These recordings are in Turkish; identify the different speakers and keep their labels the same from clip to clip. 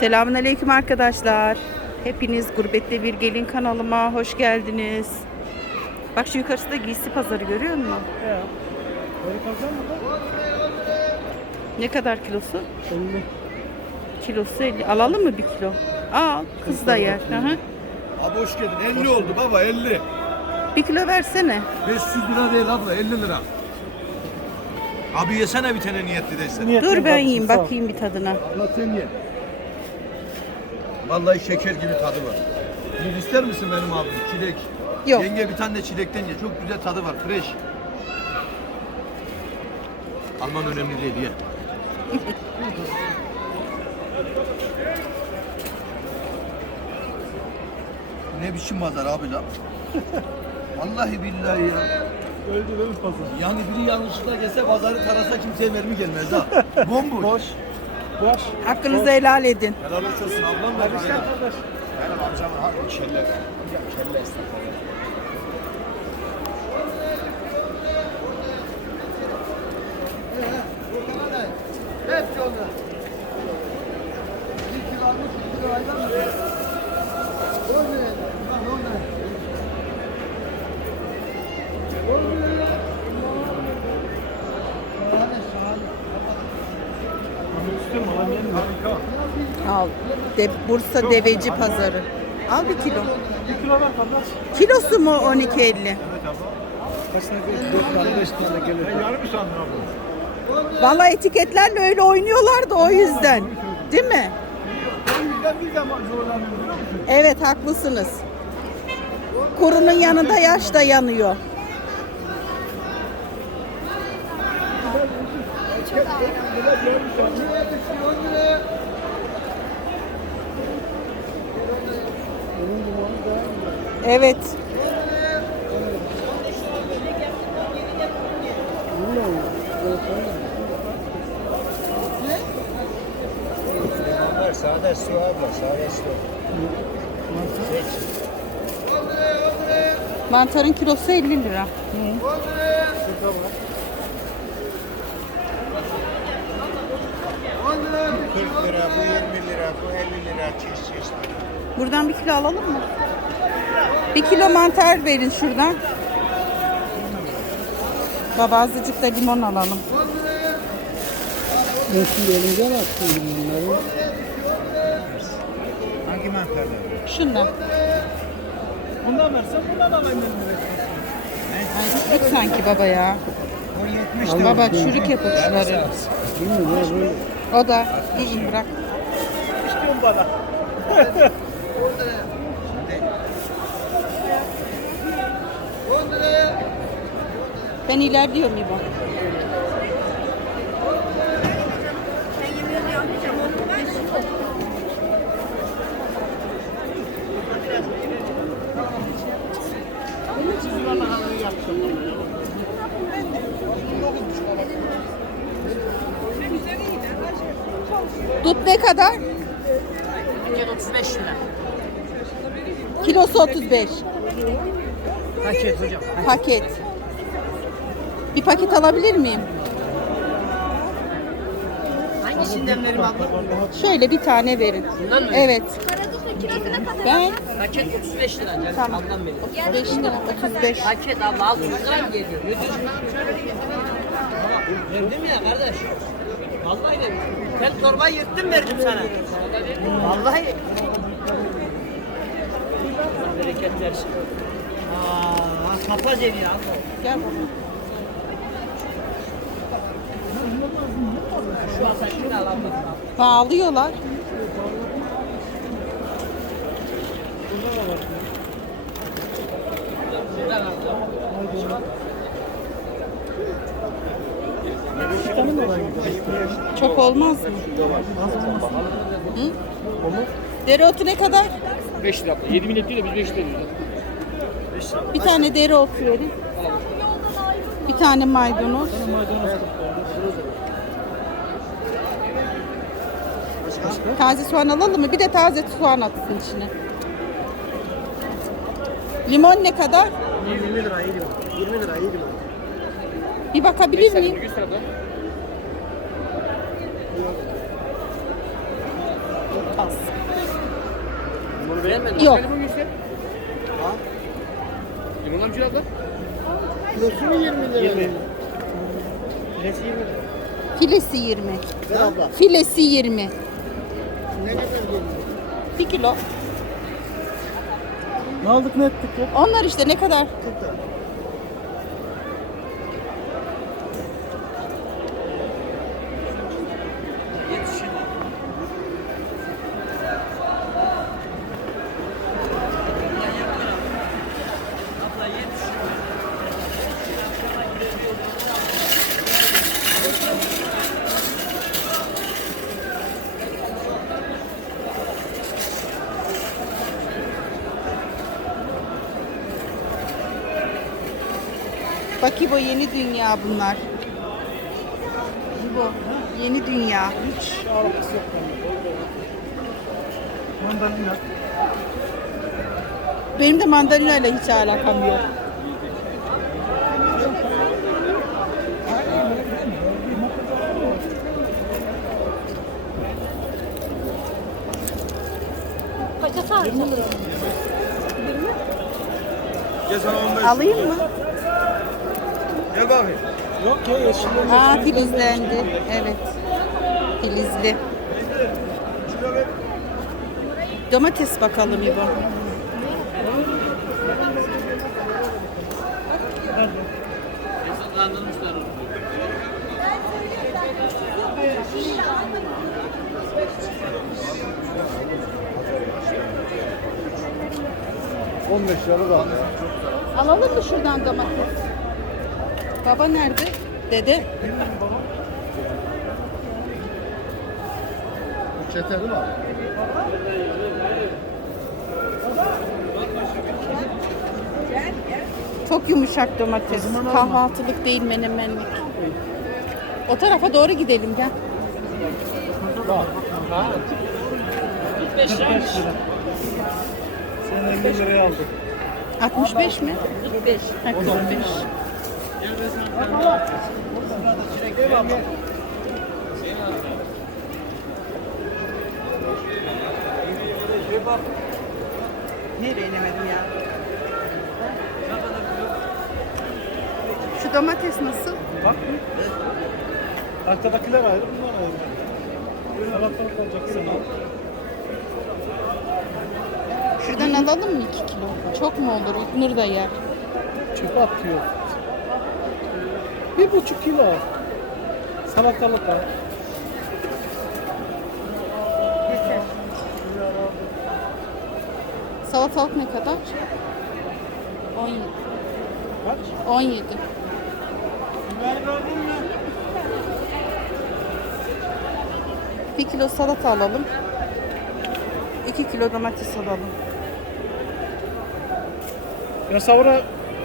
Speaker 1: Selamünaleyküm arkadaşlar. Hepiniz Gurbette Bir Gelin kanalıma hoş geldiniz. Bak şu yukarısı da giysi pazarı görüyor musun?
Speaker 2: Böyle mı da?
Speaker 1: Ne kadar kilosu?
Speaker 2: 50.
Speaker 1: Kilosu 50. Alalım mı bir kilo? Al. Kız da yer. Hı hı.
Speaker 3: Abi hoş geldin. 50 oldu baba 50.
Speaker 1: Bir kilo versene.
Speaker 3: 500 lira değil abla 50 lira. Abi yesene bir tane niyetli değilse.
Speaker 1: Dur ben yiyeyim bakayım bir tadına.
Speaker 3: Abla sen ye. Vallahi şeker gibi tadı var. Bir ister misin benim abim? Çilek.
Speaker 1: Yok.
Speaker 3: Yenge bir tane de çilekten ye. Çok güzel tadı var. Fresh. Alman önemli değil ye. ne biçim pazar abi lan? Vallahi billahi ya.
Speaker 2: Öldü değil mi pazar?
Speaker 3: Yani biri yanlışlıkla gelse pazarı tarasa kimseye mermi gelmez ha. Bomboş.
Speaker 2: Boş. Boş.
Speaker 1: Hakkınızı helal edin.
Speaker 3: Helal olsun ablam da
Speaker 2: Abi sen kardeş.
Speaker 4: Benim amcamın hangi kelle? Kelle esnafı.
Speaker 2: İstiyorum
Speaker 1: Al. De, Bursa Deveci Pazarı. Al bir kilo.
Speaker 2: Bir kilo ver kardeş.
Speaker 1: Kilosu mu 12.50?
Speaker 2: Kaç tane gelir? 4 tane 5 tane gelir. Ben yarım sandım abi.
Speaker 1: Vallahi etiketlerle öyle oynuyorlar da o yüzden. Değil mi? Evet haklısınız. Kurunun yanında yaş da yanıyor. Evet.
Speaker 4: Sade su abla sade su. Seç.
Speaker 1: Mantarın kilosu 50 lira.
Speaker 2: Şurada var.
Speaker 4: 40 lira bu 20 lira bu 50 lira çeşit çeşit.
Speaker 1: Buradan bir kilo alalım mı? Bir kilo mantar verin şuradan. Baba azıcık da limon alalım.
Speaker 2: Ben şimdi elimden attım bunları.
Speaker 4: Hangi mantarlar?
Speaker 1: Şundan.
Speaker 2: Bundan versen bundan alayım benim
Speaker 1: Ay sanki baba ya.
Speaker 4: O 70 lira.
Speaker 1: Baba çürük yap uçları. O da iyi bırak.
Speaker 2: İstiyorum bana.
Speaker 1: Ben ilerliyorum İbo. Dut ne kadar?
Speaker 5: 35 lira.
Speaker 1: Kilosu 35.
Speaker 5: Paket hocam.
Speaker 1: Paket. Bir paket alabilir miyim?
Speaker 5: Hangisinden verim abla?
Speaker 1: Şöyle bir tane verin.
Speaker 5: Bundan mı?
Speaker 1: Evet. Ben
Speaker 5: Paket 35 lira canım.
Speaker 1: Tamam.
Speaker 5: Ablam benim.
Speaker 1: 35 lira 35.
Speaker 5: Paket abla 600 lira mı geliyor? Götür. Verdim ya kardeş. Vallahi de ben torbayı yırttım verdim sana. Vallahi. Allah bereket versin. Aa, papaz evi ya.
Speaker 1: Gel baba.
Speaker 5: Şu.
Speaker 1: Bağlıyorlar. Çok olmaz mı? Hı? Dereotu ne kadar?
Speaker 6: 5 lira abla. 7 millet değil de biz 5 lira.
Speaker 1: Bir tane dereotu verin. Bir tane maydanoz. Taze soğan alalım mı? Bir de taze soğan atsın içine. Limon ne kadar?
Speaker 2: 20 lira iyi limon. 20 lira iyi limon.
Speaker 1: Bir bakabilir miyim?
Speaker 6: 100 liradan.
Speaker 1: Az. Yok.
Speaker 6: Başka limon göster. Ha? Abla.
Speaker 2: Kilosu mu 20 lira? 20. Kilesi 20 lira.
Speaker 1: Filesi 20.
Speaker 2: Ver abla.
Speaker 1: Filesi 20.
Speaker 2: Ne kadar geliyor?
Speaker 1: 1 kilo.
Speaker 2: Ne aldık ne ettik ya?
Speaker 1: Onlar işte ne kadar?
Speaker 2: 40 lira.
Speaker 1: Bu yeni dünya bunlar. Bu yeni dünya.
Speaker 2: Hiç alakası yok bende. Mandalina.
Speaker 1: Benim de mandalina ile hiç alakam yok.
Speaker 3: Sana 15.
Speaker 1: Alayım mı?
Speaker 3: Gel bakayım.
Speaker 2: Yok ya.
Speaker 1: Aa filizlendi. Evet. Filizli. Domates bakalım İbo.
Speaker 6: Onu.
Speaker 2: 15 lira da.
Speaker 1: Alalım mı şuradan domates? Baba nerede? Dede.
Speaker 2: Bu çete değil mi abi?
Speaker 1: Çok yumuşak domates. Kahvaltılık değil menemenlik. O tarafa doğru gidelim gel.
Speaker 2: Sen 50 liraya aldın.
Speaker 1: 65 mi? 45. Ha, 45. Niye beğenemedim ya? Şu domates nasıl?
Speaker 2: Bak. Arkadakiler ayrı, bunlar ayrı. Salatalık alacaksın al.
Speaker 1: Şuradan alalım mı 2 kilo? Çok mu olur? İlknur da yer.
Speaker 2: Çöpe atıyor. Bir buçuk kilo. Salatalık al.
Speaker 1: Salatalık ne kadar? 17.
Speaker 2: Kaç?
Speaker 1: 17. Bir kilo salata alalım. 2 kilo domates alalım.
Speaker 2: Ya savura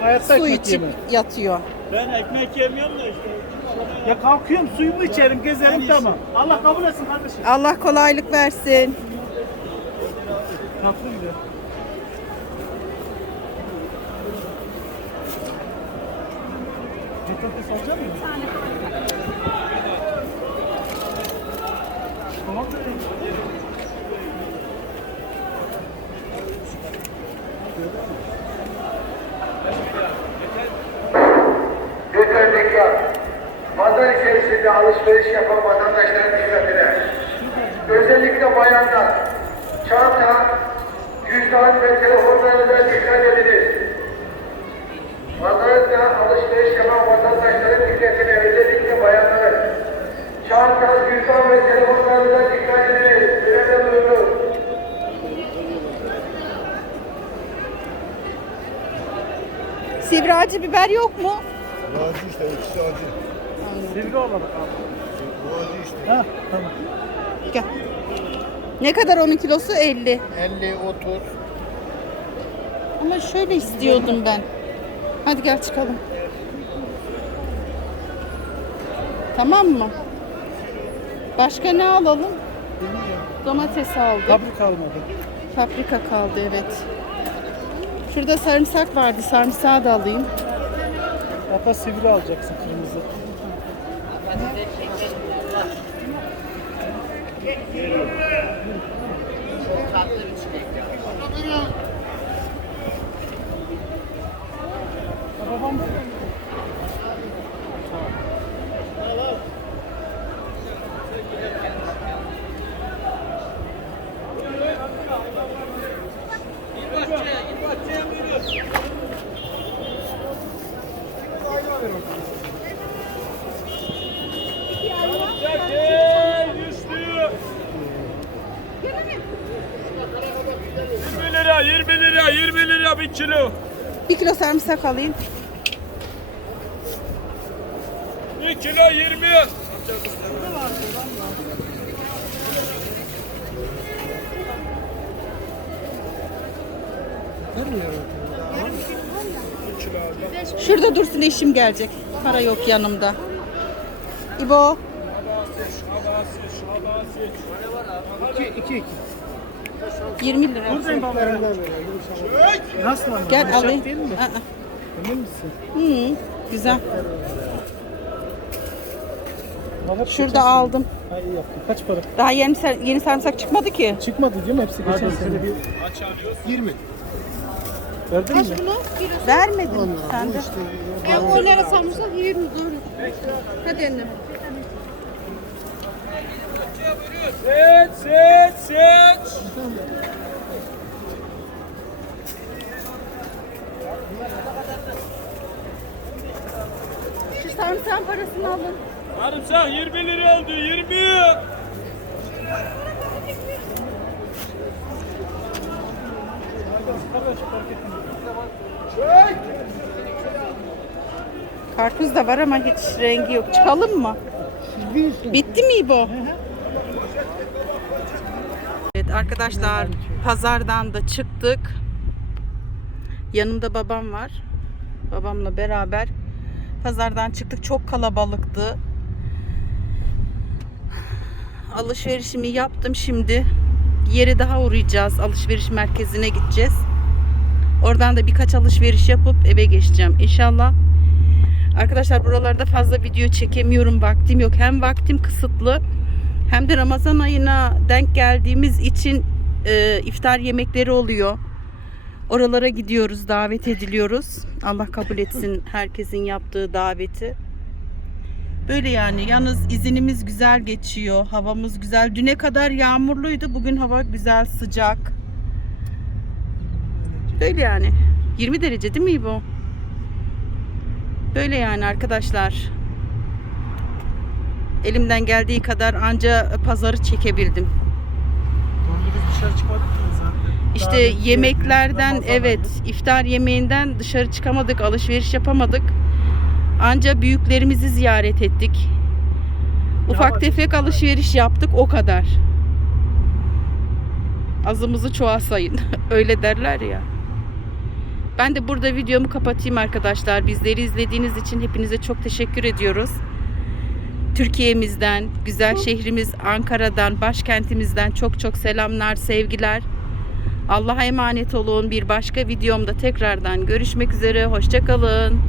Speaker 2: hayatta
Speaker 1: Su
Speaker 2: ekmek
Speaker 1: içip
Speaker 2: yeme.
Speaker 1: yatıyor.
Speaker 7: Ben ekmek yemiyorum da işte. Ya kalkıyorum suyumu içerim gezerim tamam. Allah kabul etsin kardeşim.
Speaker 1: Allah kolaylık versin.
Speaker 2: Haklı gidiyor. Patates alacak mısın? Tamam.
Speaker 8: Alışveriş yapan vatandaşların dikkatine. Özellikle bayanlar, çanta, cüzdan ve telefonlarınıza dikkat ediniz. Pazarda alışveriş yapan vatandaşların dikkatine özellikle bayanların, çanta, cüzdan ve telefonlarınıza dikkat ediniz. Sürede duyurun.
Speaker 1: Sivri acı biber yok mu?
Speaker 4: Acı işte, ikisi acı.
Speaker 2: Sivri olarak
Speaker 4: acı işte.
Speaker 2: Ha, tamam.
Speaker 1: Gel. Ne kadar onun kilosu? 50.
Speaker 4: 50, 30.
Speaker 1: Ama şöyle istiyordum ben. Hadi gel çıkalım. Tamam mı? Başka ne alalım? Domates aldık.
Speaker 2: Fabrika almadı.
Speaker 1: Paprika kaldı evet. Şurada sarımsak vardı. Sarımsağı da alayım.
Speaker 2: Hatta sivri alacaksın kırmızı. Çok tatlı bir çilek ya. Babam
Speaker 1: Bir kilo sarımsak alayım.
Speaker 2: 1 kilo 20.
Speaker 1: Şurada dursun eşim gelecek. Para yok yanımda. İbo. 20 lira.
Speaker 2: Buradayım baba. Nasıl ama?
Speaker 1: Gel alayım.
Speaker 2: değil mi?
Speaker 1: Aa,
Speaker 2: Emin misin?
Speaker 1: Hı, güzel.
Speaker 2: Valla
Speaker 1: Şurada aldım.
Speaker 2: Ha, iyi yaptın. Kaç para?
Speaker 1: Daha yeni ser- yeni sarımsak çıkmadı ki.
Speaker 2: Çıkmadı değil mi? Hepsi geçen sene. 20. Verdin mi?
Speaker 1: Vermedim sen de.
Speaker 9: Ya 10 lira sarımsak 20 doğru. Hadi annem.
Speaker 2: Seç, seç, seç.
Speaker 1: Şu sarımsağın parasını alın.
Speaker 2: Sarımsak 20 lira oldu, 20.
Speaker 1: Karpuz da var ama hiç rengi yok. Çıkalım mı? Bitti mi bu? Evet arkadaşlar pazardan da çıktık. Yanımda babam var. Babamla beraber pazardan çıktık. Çok kalabalıktı. Alışverişimi yaptım şimdi. Yere daha uğrayacağız. Alışveriş merkezine gideceğiz. Oradan da birkaç alışveriş yapıp eve geçeceğim. İnşallah Arkadaşlar buralarda fazla video çekemiyorum. Vaktim yok. Hem vaktim kısıtlı hem de Ramazan ayına denk geldiğimiz için e, iftar yemekleri oluyor. Oralara gidiyoruz, davet ediliyoruz. Allah kabul etsin herkesin yaptığı daveti. Böyle yani. Yalnız izinimiz güzel geçiyor. Havamız güzel. Düne kadar yağmurluydu. Bugün hava güzel, sıcak. Böyle yani. 20 derece değil mi bu? Böyle yani arkadaşlar. Elimden geldiği kadar anca pazarı çekebildim.
Speaker 2: Doğru dışarı çıkmadık ki zaten.
Speaker 1: İşte
Speaker 2: Davetli,
Speaker 1: yemeklerden evet iftar yemeğinden dışarı çıkamadık, alışveriş yapamadık. Anca büyüklerimizi ziyaret ettik. Ufak tefek alışveriş yaptık o kadar. Azımızı çoğa sayın. Öyle derler ya. Ben de burada videomu kapatayım arkadaşlar. Bizleri izlediğiniz için hepinize çok teşekkür ediyoruz. Türkiye'mizden, güzel şehrimiz Ankara'dan, başkentimizden çok çok selamlar, sevgiler. Allah'a emanet olun. Bir başka videomda tekrardan görüşmek üzere. Hoşçakalın.